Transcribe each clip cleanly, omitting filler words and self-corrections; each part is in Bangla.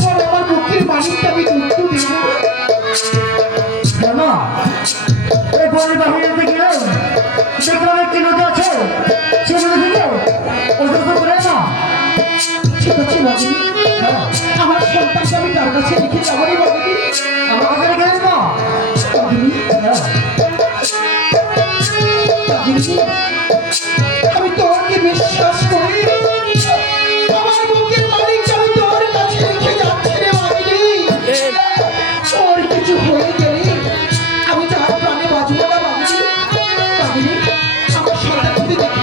তারপর আমার মুখের মালিককে আমি দুঃখ দেব। কেন এই বনের বাহিনীতে গেলেও দেখলাম একটি নদী আছে, সে নদী থেকে ওজন করে না। ঠিক আছে বাগিনী, আমার সন্তানকে আমি তার কাছে রেখে যাবো রে বাগিনী। আমার কাছে রেখে না বাগিনী, বাগিনী, আমি তোমাকে বিশ্বাস করি। আমার মুখের মালিককে আমি তোমার কাছে রেখে যাচ্ছি রে বাগিনী। ওর কিছু হয়ে গেলে আমি তার প্রাণে বাঁচবো না বাগিনী। বাগিনী, আমার সন্তানকে দেখে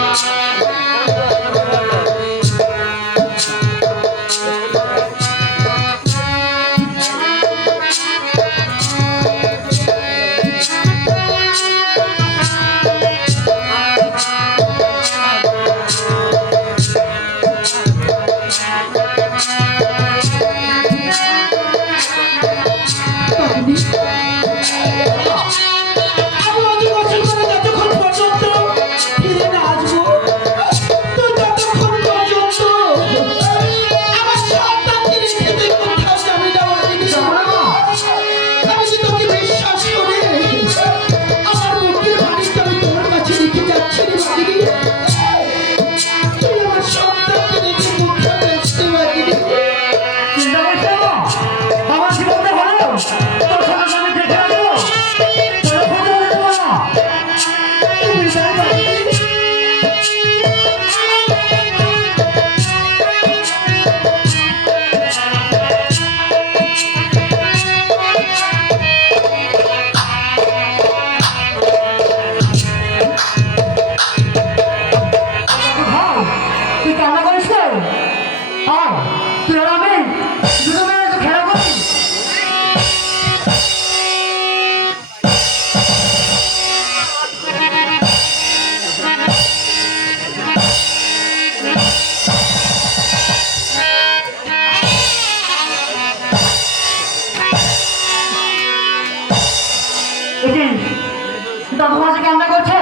দাদু মাঝে কান্না করছে,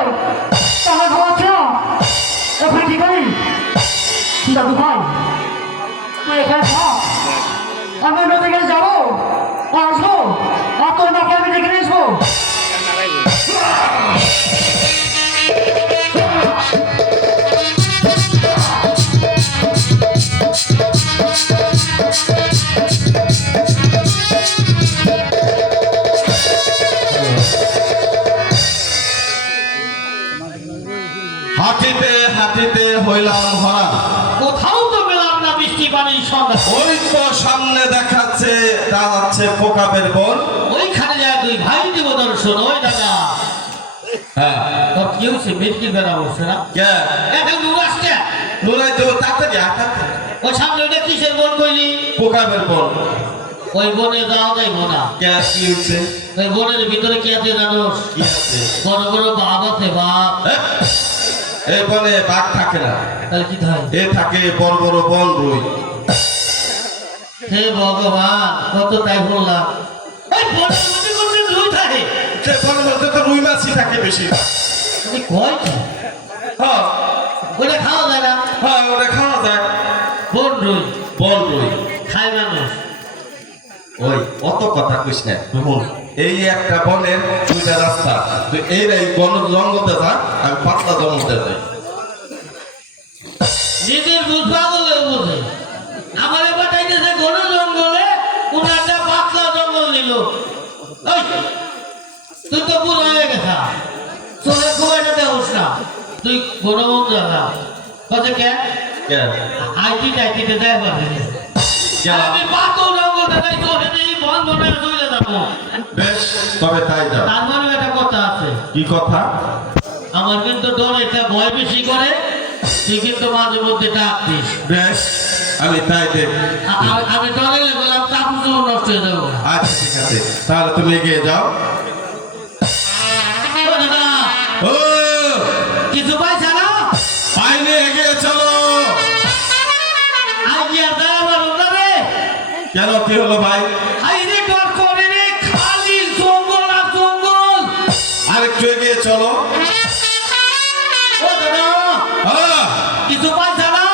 কান্না ঘুমাচ্ছে না। এখন কি করি? দাদু ভাই তুই এখানে থাক, আমি নদী গেলে যাবো, আসবো, আর তোর মাকে আমি ডেকে নিয়ে আসবো। হাঁটিতে হাঁটিতে হইলাম হরা, কোথাও তো পেলাম না বৃষ্টি পানির সন্ধান। ওই তো সামনে দেখাচ্ছে তা যাচ্ছে পোকাপের বন। ওইখানে যায় দুই ভাই দিব দর্শন। ওই দাদা, হ্যাঁ তোর কি হয়েছে? মিষ্টির বেলা বসছে না? কে এখন দূর আসছে। নুরাই তো তাড়াতাড়ি আটাতে ওই সামনে ওইটা কিসের বন কইলি? পোকাপের বন। ওই বনে যাওয়া যাইব না। কে কি হচ্ছে? ওই বনের ভিতরে কি আছে জানোস? কি আছে? বড় বড় বাপ আছে, বাপ। এই বনে বাঘ থাকে না, তাহলে কি হয়? এ থাকে বড় বড় বন রুই। হে ভগবান, কত তাই বললাম। ওই বনের মধ্যে কোনদিন রুই থাকে? সে বনের মধ্যে তো রুই মাছই থাকে বেশি। তুমি কয় কি? হ্যাঁ ওইটা খাওয়া যায় না? হ্যাঁ ওটা খাওয়া যায়। বন রুই বন রুই খায় মানুষ। ওই অত কথা কইস না শুন, এই একটা বনের দুইটা রাস্তা, তুই এই বন জঙ্গলতে যা, আমি পাতলা জঙ্গলতে যাই। নিজের বুঝবা বলে বুঝে আমারে পাঠাইতেছে ঘন জঙ্গলে, উনারটা পাতলা জঙ্গল নিল। ওই তুই তো পুরো হয়ে গেছা, চলে খুব একটা দেওস না। তুই ঘন বন্ধু না কথা কে কে? আইটিতে দেয় পারে। আমি পাতল জঙ্গলটা যাই তো এই বন বনে চলে যাবো। বেশ তবে তাই যাও। তার মানে একটা কথা আছে, কি কথা? আমার কিন্তু ডর, এটা ভয় বেশি করে। তুই কিন্তু মাঝে মধ্যে ডাক দিস। বেশ আমি তাই দেব। আমি ডরে বললাম কাপড় চোপড় নষ্ট হয়ে যাবো। আচ্ছা ঠিক আছে, তাহলে তুমি এগিয়ে যাও। ও দাদা, ও কিছু পাইছা না? পাইলে এগিয়ে চলো। আই কি আর দয়া বলো না রে? কেন কি হলো ভাই? আই রে ডর করে রে, খালি জঙ্গল আর জঙ্গল। আরেকটু এগিয়ে চলো। ও দাদা, হ্যাঁ কিছু পাইছা না?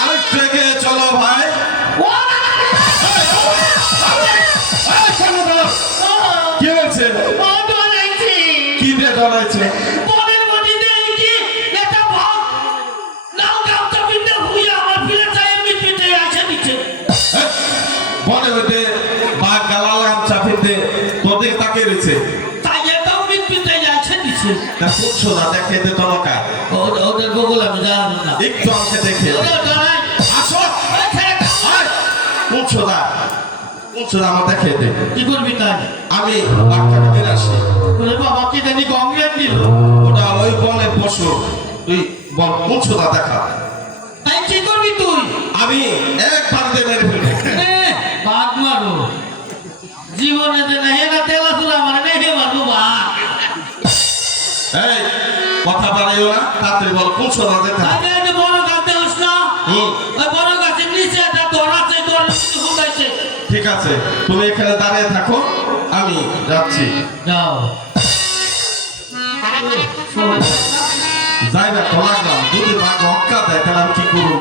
আরেকটু এগিয়ে চলো ভাই। ও দাদা রে, রয়েছে তাই এটাও মিটমিটে যাচ্ছে দিচ্ছে না খুব সোজা দেখে দে তোমাকে ওদের গোগল আমি জানি না একটু আমাকে দেখে দে। ওদের দাঁড়াই আসো ওই ছেড়ে দাও। আয়, খুব সোজা আমার দেখে দে কি করবি তাই আমি বাচ্চাকে দিয়ে আসি ওরে বাবা কি জানি গঙ্গেন দিল ওটা ওই বনের পশু তুই বল কোন সোজা দেখা তাই কি করবি তুই আমি এক বাড়িতে মেরে ফেলবো বাঘ মারো জীবনে যে না হেনা তেলা তুলা মানে না হে মারবো বাঘ এই কথা বাড়াইও না তাড়াতাড়ি বল কোন সোজা দেখা আগে যে বড় গাছে হোস না হুম ওই বড় গাছের নিচে একটা দড় আছে দড় ফুটাইছে ঠিক আছে তুমি এখানে দাঁড়িয়ে থাকো আমি যাচ্ছি যাও যাই না খোলা গ্রাম যদি বাঘ অক্কা দেয় তাহলে আমি কি করবো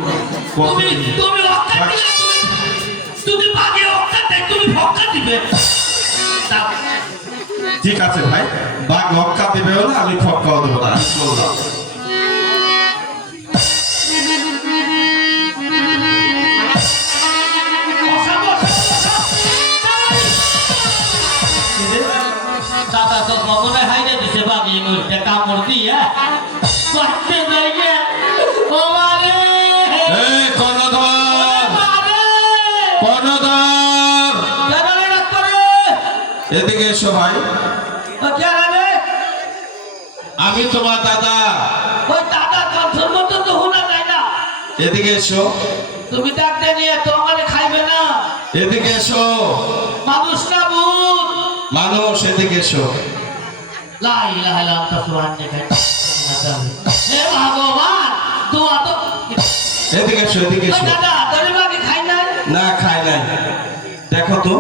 তুমি তুমি অক্কা দিলে তুমি বাঘে অক্কা দেয় তুমি ভক্কা দিবে যাও। ঠিক আছে ভাই বাঘ অক্কা দেবে না আমি ফক্কাও দেবো না আমি বললাম বসা, বসা, বসা। দাদা তো ভবনে হাইরে দিছে বাঘে মধ্যে কামড় দিয়ে বাঁচতে যাইয়ে ও মারে এই কর্ণধর কর্ণধর কেনারে ডাক করে এদিকে এসো ভাই কেনারে আমি তোমার দাদা ওই দাদা কণ্ঠের মতো তো শোনা যায় না এদিকে এসো তুমি ডাকতে নিয়ে তো আমারে খাইবে না এদিকে এসো মানুষ না ভূত মানুষ এদিকে এসো লা ইলাহা ইল্লাল্লাহ সুবহানাল্লাহ হে ভগবান দোয়া তো এদিকে এসো এদিকে ওই এসো দাদা তোর বাকি খাই না না খাই নাই দেখো তো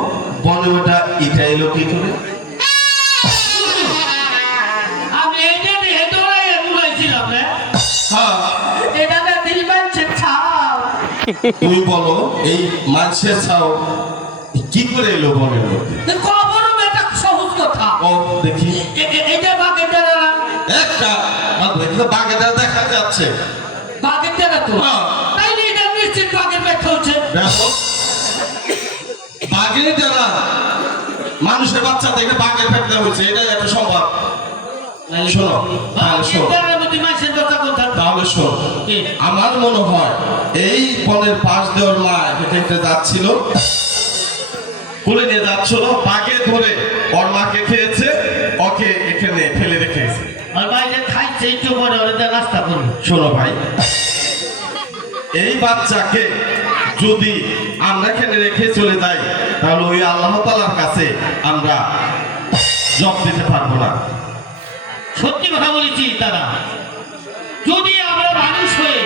বনে ওটা ইটা এলো কি করে আমি এইটা নিয়ে দৌড়াই দৌড়াইছিলাম রে হ্যাঁ এটা না দিল বানছে ছাও তুমি বলো এই মানুষের ছাও কি করে এলো বনের মধ্যে কবর এটা সহজ কথা ও দেখি এটা বাকি দেনা একটা এখানে বাঘেটা দেখা যাচ্ছে বাকি দেনা তো হ্যাঁ। তাইলে এটা নিশ্চিত বাকি ব্যথা হচ্ছে দেখো বাঘের যারা মানুষের বাচ্চা দেখে বাঘের পেটটা হচ্ছে এটা একটা সম্ভব শোনো তাহলে শোনো তাহলে শোনো আমার মনে হয় এই বনের পাশ দেওয়ার মা হেঁটে হেঁটে যাচ্ছিল কুলে নিয়ে যাচ্ছিল বাঘে ধরে ওর মাকে খেয়েছে ওকে এখানে ফেলে রেখেছে আর বাইরে খাইছে একটু পরে ওরা নাস্তা করবে শোনো ভাই এই বাচ্চাকে যদি আমরা এখানে রেখে চলে যাই তাহলে ওই আল্লাহ তাআলার কাছে আমরা জব দিতে পারবো না সত্যি কথা বলেছি তারা যদি আমরা মানুষ হয়ে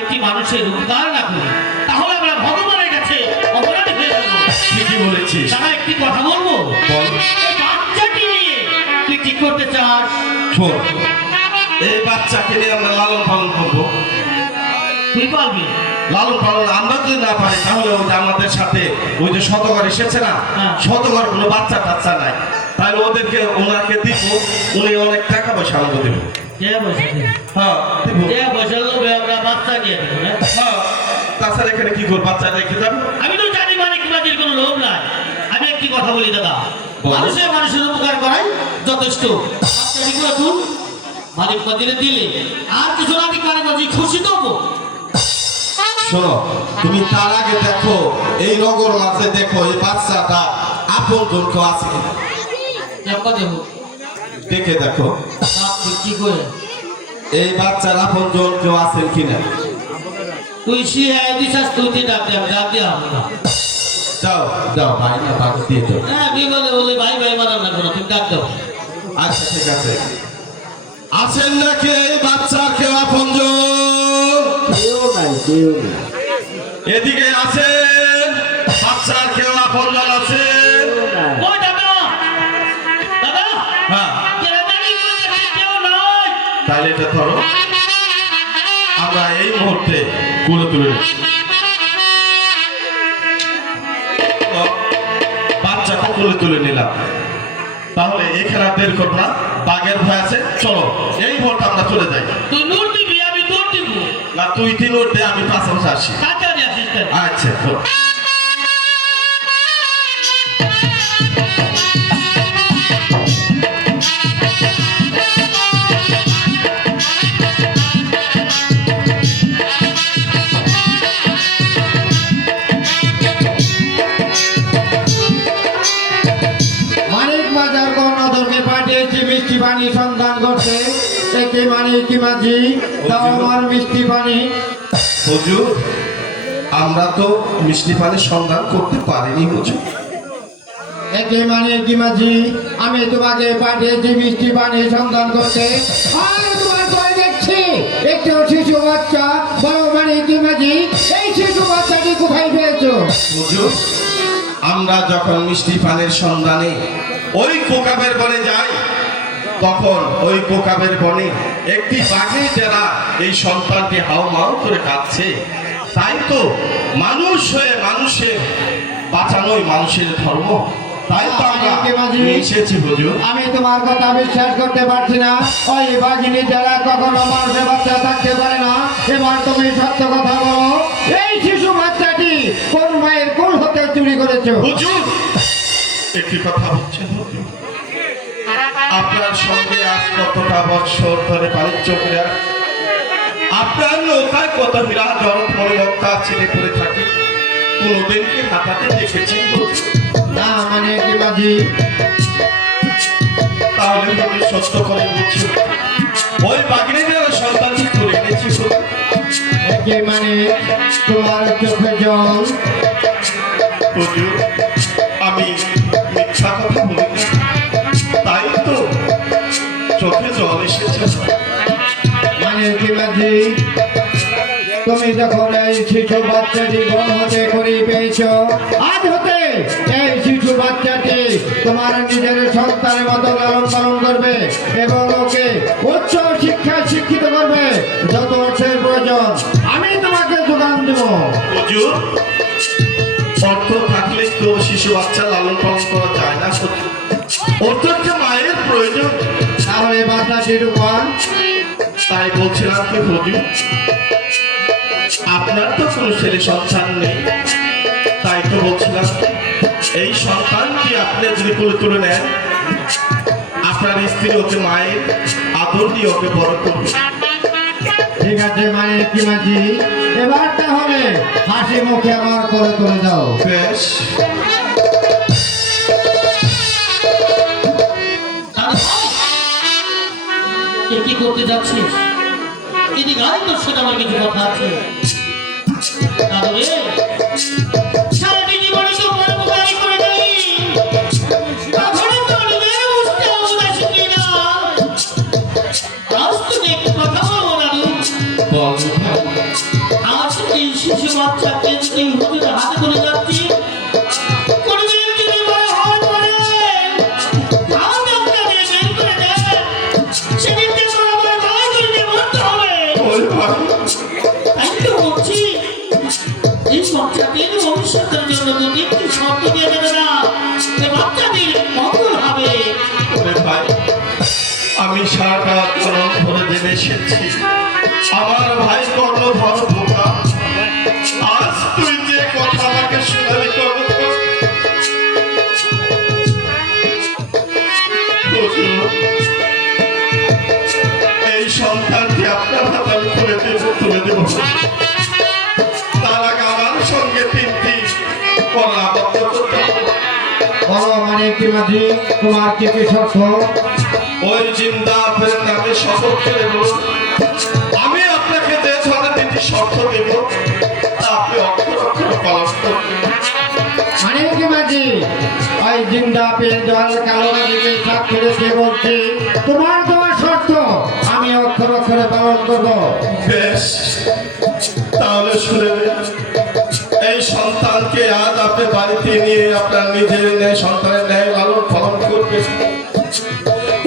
একটি মানুষের উপকার না করি তাহলে আমরা ভগবানের কাছে অপরাধী হয়ে যাবো ঠিকই বলেছিস তারা একটি কথা বলবো বল এই বাচ্চাটি নিয়ে তুই কি করতে চাস শোন এই বাচ্চাকে নিয়ে আমরা লালন পালন করবো তুই পারবি লালন পালন আমরা যদি না পারি তাহলে ওই যে আমাদের সাথে ওই যে শতকর এসেছে না হ্যাঁ। শতকর কোনো বাচ্চা টাচ্চা নাই তাহলে ওদেরকে ওনাকে দিব উনি অনেক টাকা পয়সা আমাকে দেবো কে বসে হ্যাঁ দিব কে বসে লোভে আমরা বাচ্চা দিয়ে দেবো না? হ্যাঁ তাছাড়া এখানে কি করবো বাচ্চা রেখে যাবে আমি তো জানি মানে কিবাদের কোনো লোভ নাই আমি একটি কথা বলি দাদা বল। মানুষের উপকার করাই যথেষ্ট বাচ্চাটি করে তুল মালিক মন্দিরে দিলে আর কিছু না দিক মানে বলছি খুশি তো হবো। শোনো তুমি তার আগে দেখো এই নগর মাঝে দেখো এই বাচ্চাটা আপন জন কেউ আছে কিনা দেখো দেবো দেখে দেখো কি করে এই বাচ্চার আপন জন কেউ আছেন কিনা তুই শিহায় দিশাস তুই ডাক দিয়ে হবে না দাও দাও ভাই না বাদ দিয়ে দাও হ্যাঁ বিগলে বলে ভাই ভাই মানার না কোনো তুমি ডাক দাও আচ্ছা ঠিক আছে আছেন নাকি এই বাচ্চার কেউ আপন জন কেউ নাই কেউ নাই এদিকে আছেন বাচ্চার কেউ আপন জন আছেন ওই দাদা দাদা হ্যাঁ কেরাদারি করে দেখি কেউ নাই তাহলে এটা ধরো আমরা এই মুহূর্তে কুলে তুলে নিচ্ছি। তো, বাচ্চাটা কুলে তুলে নিলাম তাহলে এখানে আর দেরি করবো না বাঘের ভয় আছে চলো এই মুহূর্তে আমরা চলে যাই তুই নূর দিবি আমি দৌড় দিব না তুই তিন উঠতে আমি পাশাপাশি আসি তাড়াতাড়ি আসিস তাই। আচ্ছা চলো পানি সন্ধান করতে। একে মানে কি মাঝি, দাও আমার মিষ্টি পানি। হুজুর আমরা তো মিষ্টি পানির সন্ধান করতে পারিনি হুজুর। একে মানে কি মাঝি, আমি তোমাকে পাঠিয়েছি মিষ্টি পানি সন্ধান করতে। আর তোমার পরে দেখছি একটু শিশু বাচ্চা। বলো মানে কি মাঝি, এই শিশু বাচ্চাটি কোথায় পেয়েছো? হুজুর আমরা যখন মিষ্টি পানির সন্ধানে ওই কোকাবের বনে যাই, তখন ওই কোকাবের বনে একটি বাঘে যারা এই সন্তানটি হাউমাউ করে কাঁদছে। তাই তো মানুষ হয়ে মানুষের বাঁচানোই মানুষের ধর্ম, তাই তো আমরা নিয়ে এসেছি হুজুর। আমি তোমার কথা বিশ্বাস করতে পারছি না। ওই বাঘিনী যারা কখনো মানুষের বাচ্চা থাকতে পারে না। এবার তুমি সত্য কথা বলো, এই শিশু বাচ্চাটি কোন মায়ের কোল হতে চুরি করেছো? হুজুর একটি কথা বলছেন হুজুর, আপনার সঙ্গে আজ কতটা বৎসর ধরে বাণিজ্য করে আপনার নৌকায় কত হীরা জড় মণিমক্কা ছেড়ে পড়ে থাকি, কোনোদিন কি হাতাতে দেখেছেন হুজুর? না মানে কি মাঝি, তাহলে আমি সত্য করে বলছি, ওই বাগিনী যারা সন্তানটি করে এনেছি হুজুর। একে মানে তোমার চোখে জল। হুজুর আমি মিথ্যা কথা বলি না, তাই তো চোখে জল এসেছে। মানে কি মাঝি, তুমি যখন এই শিশু বাচ্চাটি বন হতে করি পেয়েছ, আজ হতে এই শিশু বাচ্চাটি তোমার নিজের সন্তানের মতো লালন পালন করবে এবং ওকে উচ্চ শিক্ষায় শিক্ষিত করবে। যত অর্থের প্রয়োজন আমি তোমাকে যোগান দেব। হুজুর অর্থ থাকলে তো শিশু বাচ্চা লালন পালন করা যায় না, অর্থকে মায়ের প্রয়োজন। তাহলে বাচ্চাটির উপর তাই বলছিলাম কি হুজুর, আপনার তো কোনো ছেলে সন্তান নেই, তাই তো বলছিলাম এই সন্তানটি আপনি যদি কোলে তুলে নেন, আপনার স্ত্রী ওকে মায়ের আদর দিয়ে ওকে বড় করবে। ঠিক আছে মানে কি মাঝি, এবার তাহলে হাসি মুখে আমার করে তুলে দাও। বেশ কি করতে যাচ্ছিস? এদিকে আয়, তোর সাথে আমার কিছু কথা আছে। দাদু রে, সারাটি জীবনে তো বড় উপকারই করে দেই, কখনো তো নিজের বুঝতে উদাসীন না। আজ তোকে একটু কথা বলবো দাদু। বল আজ এই শিশু বাচ্চাকে যদি হুজুরের হাতে তুলে যাচ্ছি, কোনোদিন যদি বড় হওয়ার পরে আমাকে দিয়ে বের করে দেয়, সেদিন থেকে আমার গলায় দড়ি মরতে হবে। ওই ভাই তাই তো বলছি, এই বাচ্চাটির ভবিষ্যতের জন্য যদি একটি শর্ত দিয়ে দেবে না, সে বাচ্চাটির মঙ্গল হবে। ওরে ভাই আমি সারাটা জীবন ধরে জেনে এসেছি আমার ভাই কর্ণধর বোকা। আজ তুই যে কথা আমাকে শোনালি কর্ণধর, হুজুর, এই সন্তানটি আপনার হাতে আমি তুলে দেব। তার আগে আমার সঙ্গে তিনটি পরামর্শ করতে হবে। বলো মানে কি মাঝি, তোমার কি কি শর্ত? ওই জিন্দাফের নামে শপথ করে বলুন, আমি আপনাকে যে ধরনের তিনটি শর্ত দেব তা আপনি অক্ষর অক্ষর পালন করবেন। মানে কি মাঝি, ওই জিন্দা পেন জল কালো নদীকে সাক্ষী রেখে বলছি, তোমার তোমার শর্ত আমি অক্ষর অক্ষরে পালন করবো। বেশ তাহলে শুনে নিন। এই সন্তানকে আজ আপনি বাড়িতে নিয়ে আপনার নিজের ন্যায় সন্তানের ন্যায় লালন পালন করবেন,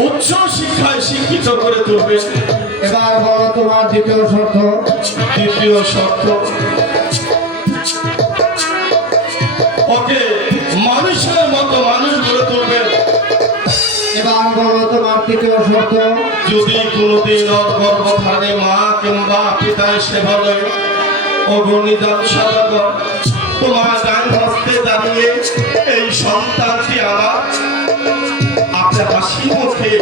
উচ্চ শিক্ষায় শিক্ষিত করে তুলবেন। এবার বলো তোমার দ্বিতীয় শর্ত। দ্বিতীয় শর্ত, ওকে মানুষের মতো মানুষ গড়ে তুলবেন। এবার বলো তোমার তৃতীয় শর্ত। যদি কোনোদিন ওর গর্ভধারণে মা কিংবা পিতার সেবা লয়, অগণিদান সদাগর তোমার ডান হস্তে দাঁড়িয়ে এই সন্তানটি আমার আপনি হাসি মুখে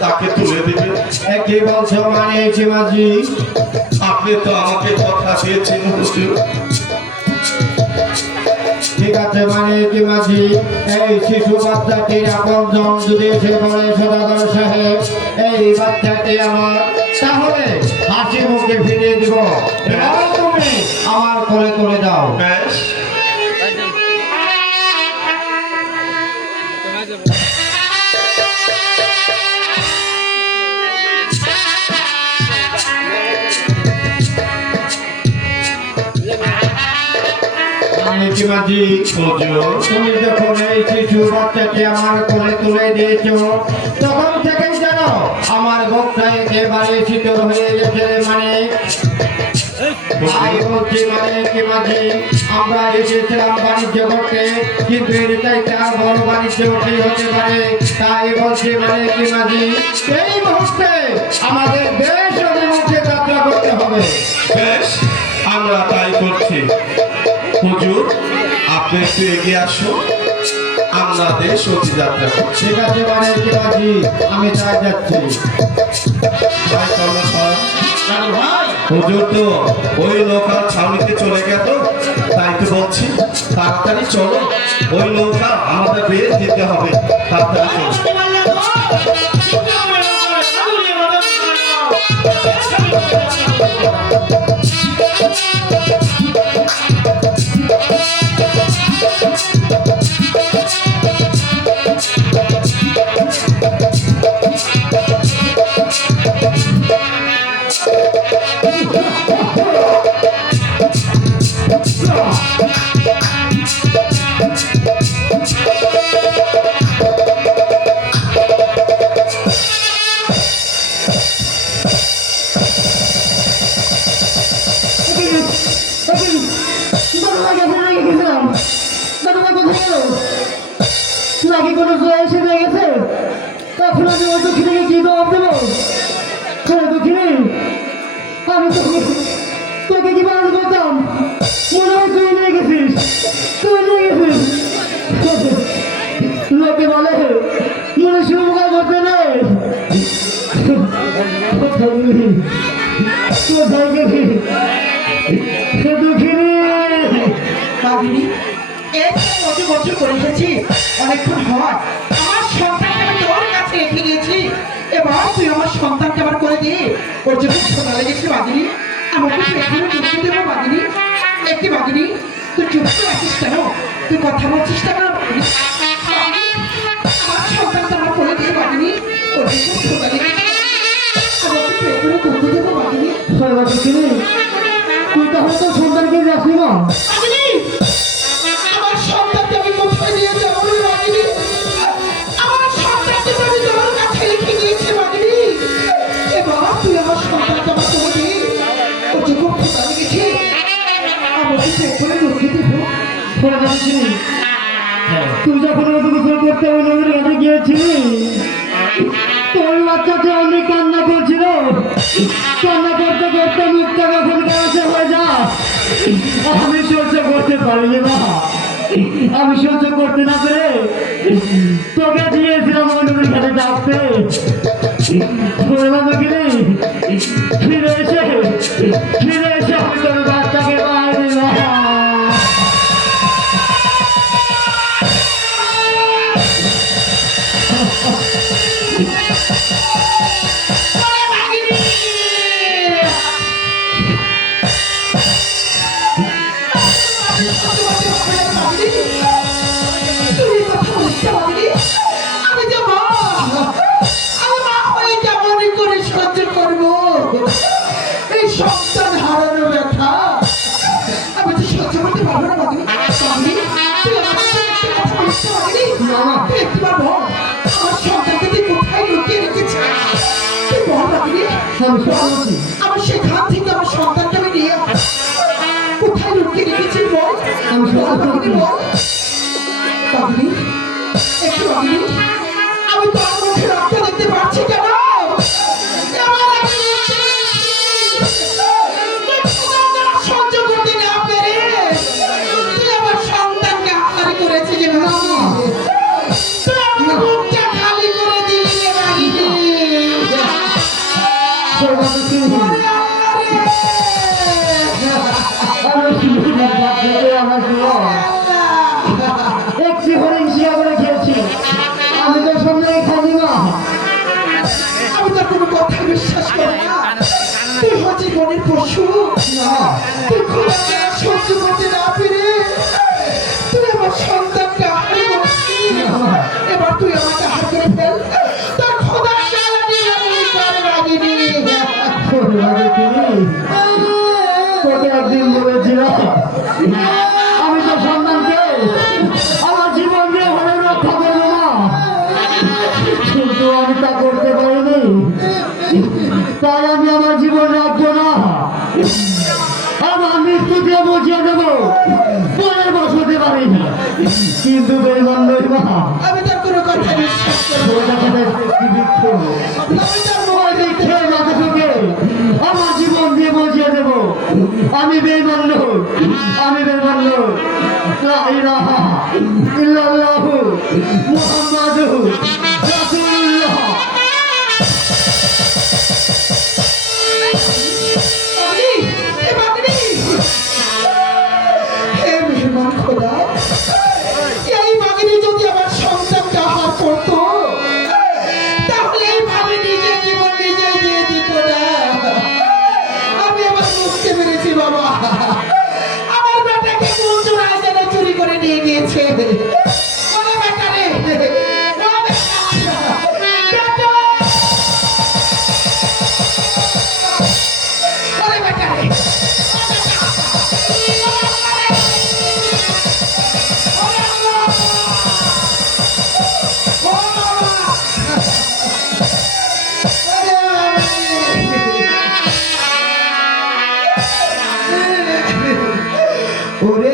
তাকে তুলে দেবেন। একই বলছো মানে কি মাঝি? আপনি তো আমাকে কথা দিয়েছেন হুজুর। ঠিক আছে মানে কি মাঝি এই শিশু বাচ্চাটির আপনজন যদি এসে বলে সদাগর সাহেব এই বাচ্চাটি আমার তাহলে হাসি মুখে ফিরিয়ে দিব এবার তুমি আমার কোলে তুলে দাও বেশ মানে কি মাঝি হুজুর তুমি যখন এই শিশু বাচ্চাকে আমার কোলে তুলে দিয়েছো তখন থেকেই যেন আমার বুকটা একেবারে শীতল হয়ে গেছে মানে ভাই বলছি মানে কি মাঝি আমরা এসেছিলাম বাণিজ্য করতে কিন্তু এর চাইতে আর বড় বাণিজ্য কি হতে পারে তাই বলছি মানে কি মাঝি এই মুহূর্তে আমাদের দেশ অভিমুখে যাত্রা করতে হবে বেশ আমরা তাই করছি হুজুর আপনি একটু এগিয়ে আসুন আমরা দেশ অতিযাত্রা করছি ঠিক আছে মানে কি মাঝি আমি তাই যাচ্ছি ভাই কর্মচার দাদু ভাই হুজুর তো ওই নৌকার ছাউনিতে চলে গেল তাই তো বলছি তাড়াতাড়ি চলো ওই নৌকা আমাদের বেয়ে যেতে হবে তাড়াতাড়ি চলো নাকি কোনো জয় এসে হয়ে গেছে তখন আমি ওই দক্ষিণে কি জবাব দেবো দক্ষিণে আমি তোকে কি বারণ করতাম মনে হয় তুই নিয়ে গেছিস লোকে বলে মনে শুরু করতে নেই কোথায় গেছি দক্ষিণে কাহিনী এর মতো বছর করে এসেছি অনেকক্ষণ হয় আমার সন্তানকে আমি তোর কাছে রেখে গিয়েছি এবার তুই আমার সন্তানকে আমার করে দিয়ে ওর যে খুব ছোটা লেগেছে বাগিনী আমাকে পেছনে ঢুকতে দেবো বাগিনী একটি বাগিনী তুই চুপ করে আছিস কেন তুই কথা বলছিস কেন বাগিনী? বাগিনী, আমার সন্তানকে আমার করে দিয়ে বাগিনী ওর যে খুব ছোটা লেগেছে আমাকে পেছনে ঢুকতে দেবো বাগিনী তুই তাহলে তোর সন্তানকে যাসনি না বাগিনী আমার সন্তানকে আমি কোথায় নিয়ে যাবো রে বাগিনী আমার সন্তানকে তো আমি তোমার কাছে রেখে গিয়েছি বাগিনী এবার তুই আমার সন্তানকে আমার করে দে ও যে খুব ছোটা লেগেছে আমাকে পেছনে ঢুকতে দেবো তুই যখন ওকে গোসল করতে ওই নদীর কাছে গিয়েছিলি তোর বাচ্চাটা অনেক কান্না করছিল কান্না করতে করতে মুখটা কখন কাছে হয়ে যা আমি সহ্য করতে পারিনি না আমি সহ্য করতে না পেরে তোকে দিয়েছিলাম ওই নদীর কাছে ডাকতে ফিরে এসে আমি তোর বাচ্চাকে পাইনি না আমি যে মা আমি মা হয়ে কেমন করে সহ্য করবো এই সন্তান হারানো ব্যথা আমি তো সহ্য করতে পারবো না বাবু তুই আমার সাথে একটা কথা বলতে পারবি তুই একটিবার বল আমার সন্তানকে তুই কোথায় লুকিয়ে রেখেছিস তুই বল বাবু আমার সেখান থেকে আমার সন্তানকে আমি নিয়ে কোথায় লুকিয়ে রেখেছি বল বল বাবু একটু বাবু আমি তোর মুখে রক্ত দেখতে পাচ্ছি কেন সহ্য করতে না পেরে তুই আমার সন্তানকে আহার করেছি যে মুখটা খালি করে দিলি রে পশু না তুই খোদা সহ্য করতে না পেরে তুই আমার সন্তানকে আহার করছিস এবার তুই আমাকে আহার করে ফেল তোর খোদা জ্বালানি আমি কার লাগিনি তোকে একদিন বলেছিলাম আমি তো সন্তানকে আমার জীবন দিয়ে হলে রক্ষা করবো না, কিন্তু আমি তা করতে পারিনি, তাই আমি আমার জীবন রাখবো না, আমার মৃত্যু দিয়ে বুঝিয়ে দেবো, পরের বসতে পারি না, কিন্তু বেমান নই মা, আমি তোর কোনো কথা বিশ্বাস করবো না। আমি তোর মোবাইল দেখতে আমার জীবন দিয়ে বুঝিয়ে দেবো আমি বেমান নই, আমি বেমান নই। লা ইলাহা ইল্লাল্লাহু মুহাম্মাদুর রাসূলুল্লাহ। মাগনি, হে মাগনি, হে মেহমান খোদা, এই মাগনি যদি আমার সন্তানকে আহার করতো তাহলে এইভাবে নিজের জীবন নিজেই দিয়ে দিত না। আমি আবার বুঝতে পেরেছি বাবা, আমার বেটাকে কোন চোরাই যেন চুরি করে নিয়ে গিয়েছে। ওরে বেটা রে, ও বেটা, বেটা! ওরে বেটা রে, ও বেটা! ওরে আল্লাহ! ও বাবা! ওরে বাবা! ওরে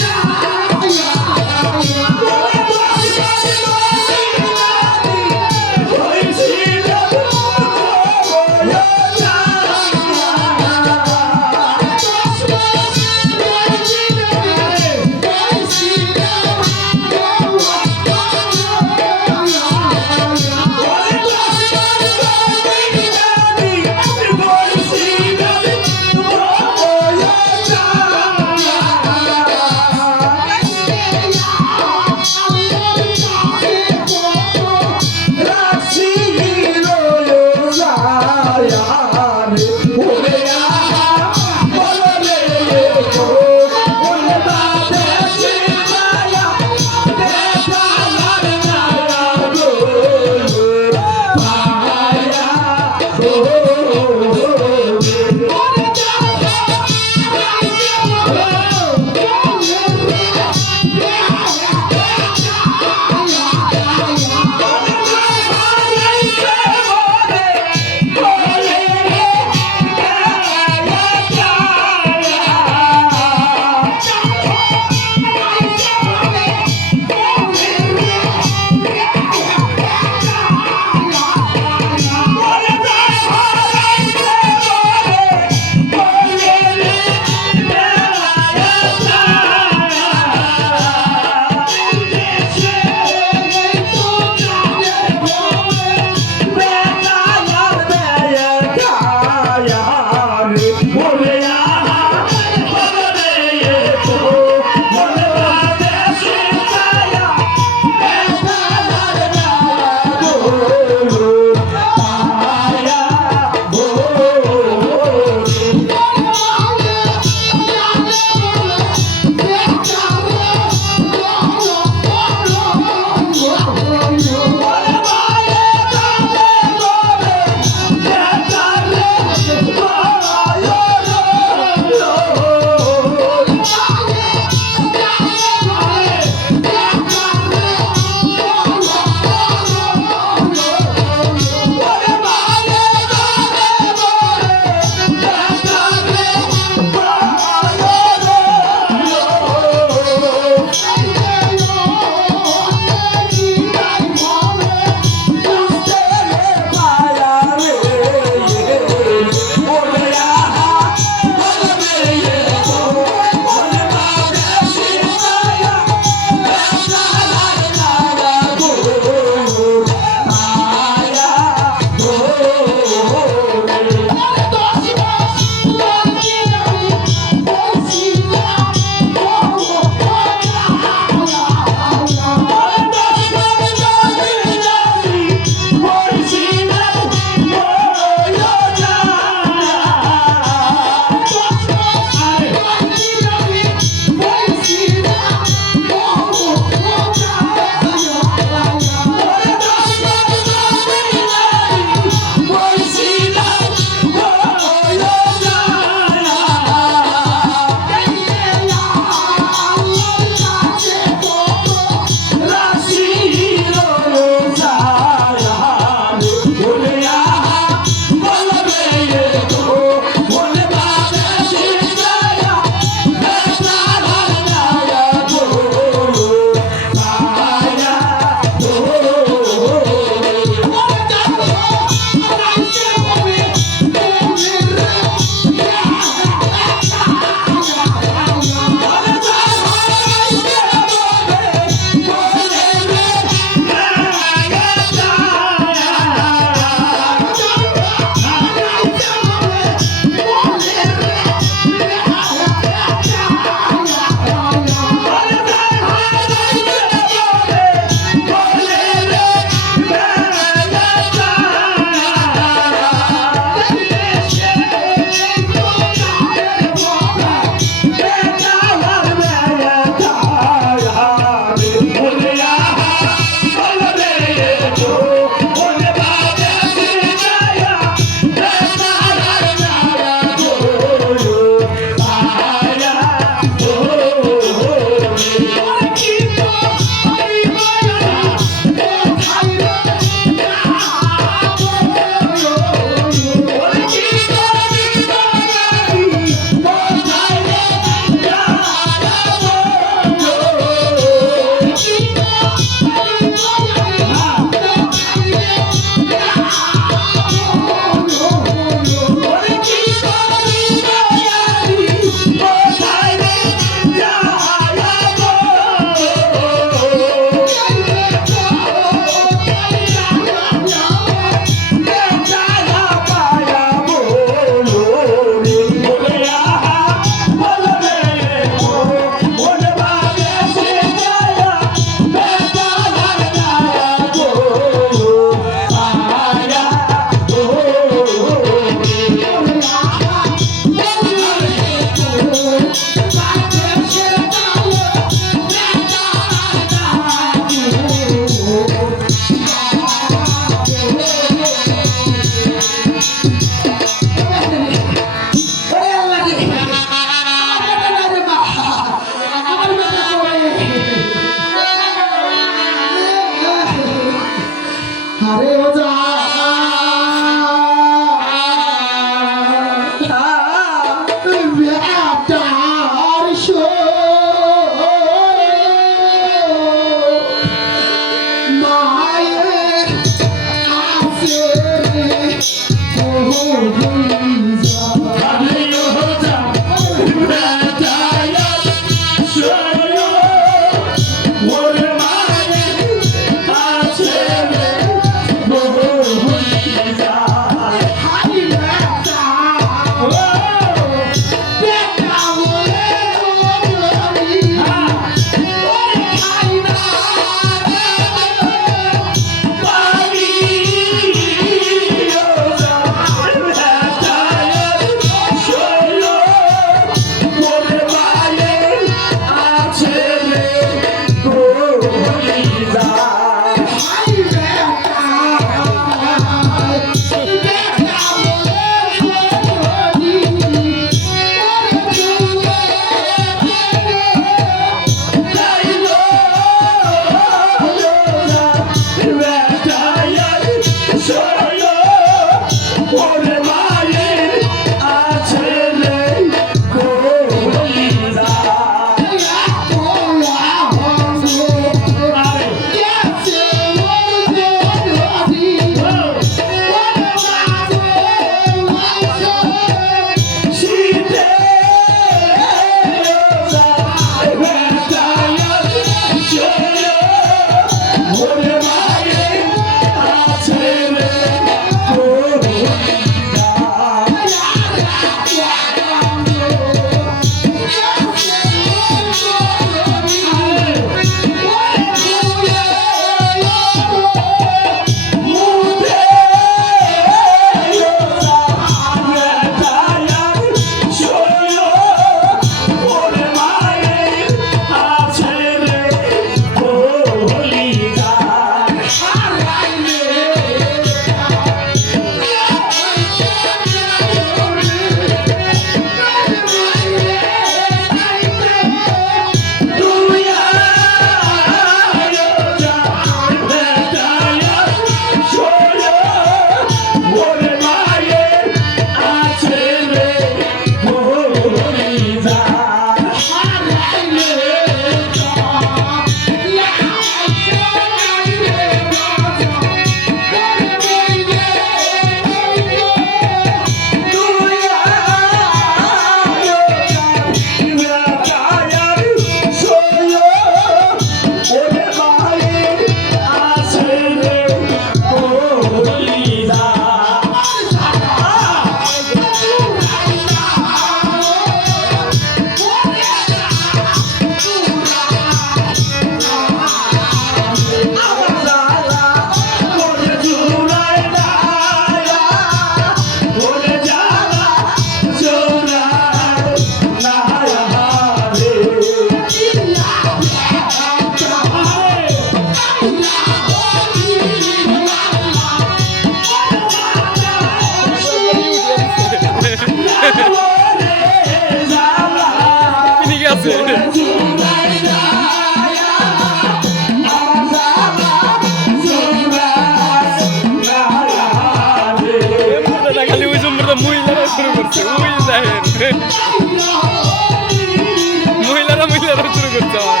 মহিলারা শুরু করতে হয়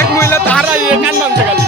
এক মহিলা তারা কান মানছে খালি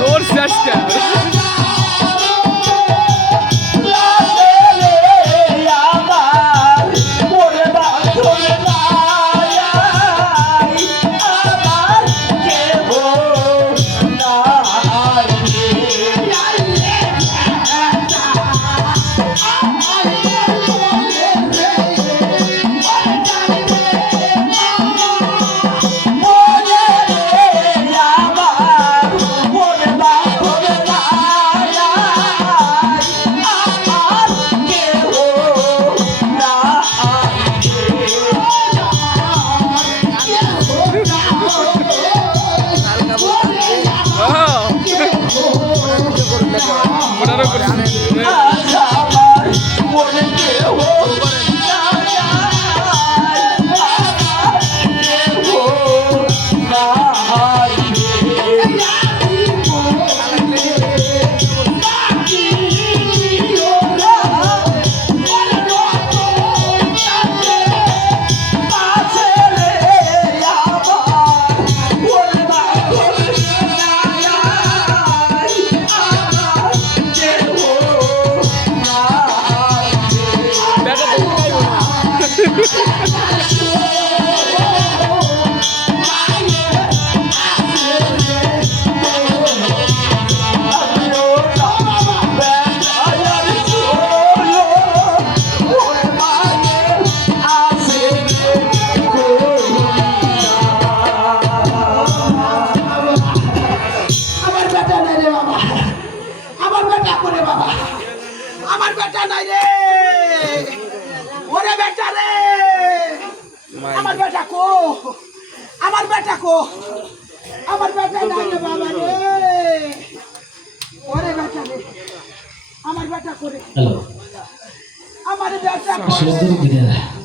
তোর চেষ্টা ওনারও আমার বেটা নাই রে বাবা, আমার বেটা করে বাবা, আমার বেটা নাই রে, ওরে বেটা রে, আমার বেটা কো, আমার বেটা কো, আমার বেটা নাই রে বাবা রে, ওরে বেটা রে, আমার বেটা করে, আমার বেটা করে।